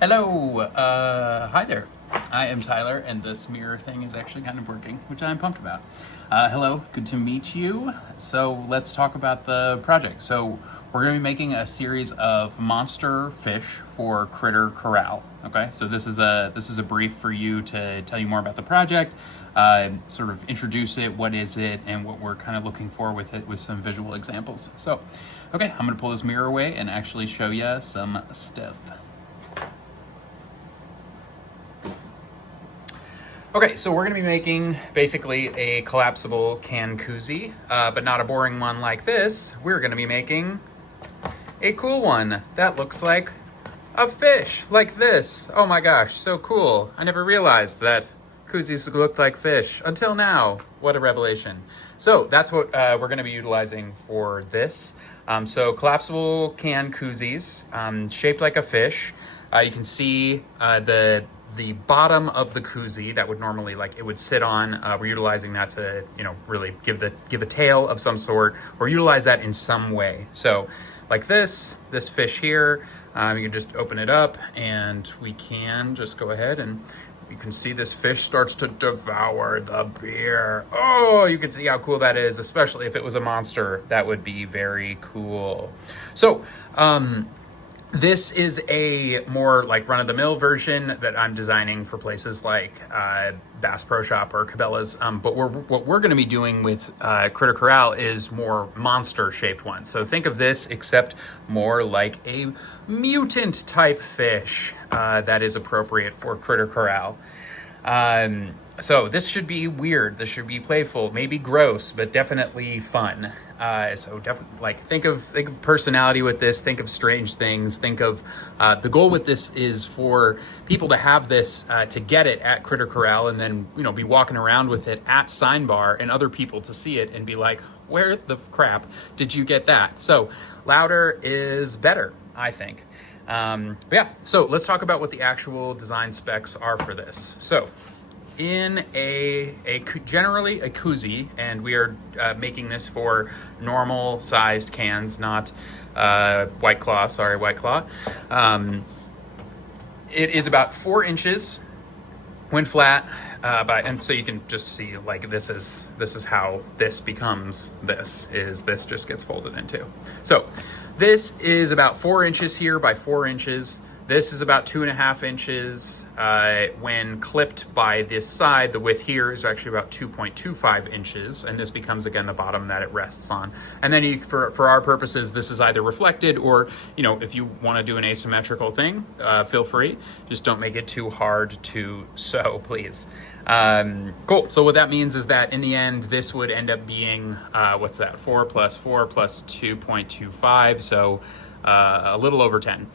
Hello, hi there. I am Tyler, and this mirror thing is actually kind of working, which I'm pumped about. Hello, good to meet you. So let's talk about the project. So we're going to be making a series of monster fish for Critter Corral. Okay, so this is a brief for you to tell you more about the project, sort of introduce it, what is it, and what we're kind of looking for with it, with some visual examples. So, okay, I'm going to pull this mirror away and actually show you some stuff. Okay, so we're going to be making basically a collapsible can koozie, but not a boring one like this. We're going to be making a cool one that looks like a fish, like this. Oh my gosh, so cool. I never realized that koozies looked like fish until now. What a revelation. So that's what we're going to be utilizing for this. So collapsible can koozies, shaped like a fish. You can see the bottom of the koozie that would normally, like, it would sit on. We're utilizing that to, really give a tail of some sort, or utilize that in some way. So like this fish here, you can just open it up and we can just go ahead and you can see this fish starts to devour the beer. Oh, you can see how cool that is, especially if it was a monster. That would be very cool. So, this is a more like run-of-the-mill version that I'm designing for places like Bass Pro Shop or Cabela's. But what we're going to be doing with Critter Corral is more monster-shaped ones. So think of this, except more like a mutant type fish that is appropriate for Critter Corral. So this should be weird. This should be playful, maybe gross, but definitely fun. So definitely, like, think of personality with this. Think of strange things. Think of the goal with this is for people to have this to get it at Critter Corral, and then be walking around with it at Sign Bar, and other people to see it and be like, "Where the crap did you get that?" So louder is better, I think. But yeah. So let's talk about what the actual design specs are for this. So, in generally a koozie, and we are making this for normal sized cans, not White Claw. Sorry, White Claw. It is about 4 inches when flat, and so you can just see, like, this is how this becomes. This just gets folded in two. So this is about 4 inches here by 4 inches. This is about 2.5 inches. When clipped by this side, the width here is actually about 2.25 inches, and this becomes, again, the bottom that it rests on. And then for our purposes, this is either reflected or, if you want to do an asymmetrical thing, feel free. Just don't make it too hard to sew, please. Cool. So what that means is that in the end, this would end up being, 4 plus 4 plus 2.25, so a little over 10.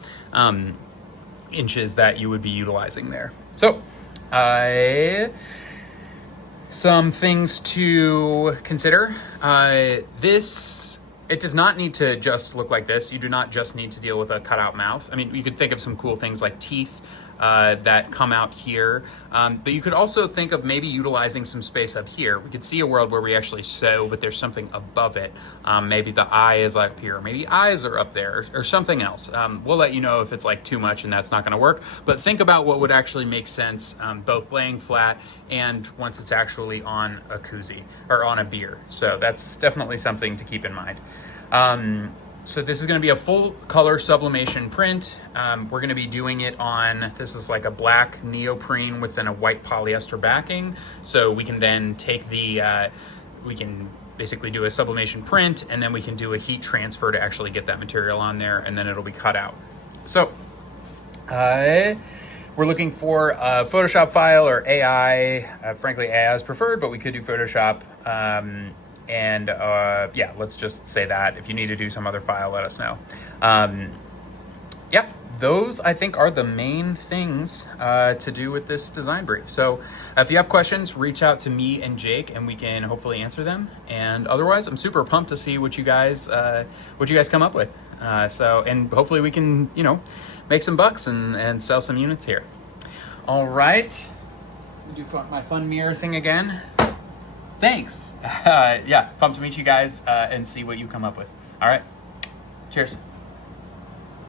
Inches that you would be utilizing there. So, some things to consider. It does not need to just look like this. You do not just need to deal with a cutout mouth. I mean, you could think of some cool things like teeth that come out here. But you could also think of maybe utilizing some space up here. We could see a world where we actually sew, but there's something above it. Maybe the eye is up here. Maybe eyes are up there, or something else. We'll let you know if it's like too much and that's not going to work. But think about what would actually make sense, both laying flat and once it's actually on a koozie or on a beer. So that's definitely something to keep in mind. So this is going to be a full color sublimation print. We're going to be doing it on, this is like a black neoprene within a white polyester backing. So we can then take we can basically do a sublimation print, and then we can do a heat transfer to actually get that material on there, and then it'll be cut out. So we're looking for a Photoshop file or AI. Frankly, AI is preferred, but we could do Photoshop. Yeah, let's just say that. If you need to do some other file, let us know. Yeah, those I think are the main things to do with this design brief. So if you have questions, reach out to me and Jake, and we can hopefully answer them. And otherwise, I'm super pumped to see what you guys come up with. And hopefully we can, make some bucks and sell some units here. All right, we do my fun mirror thing again. Thanks. Yeah, pumped to meet you guys and see what you come up with. All right, cheers.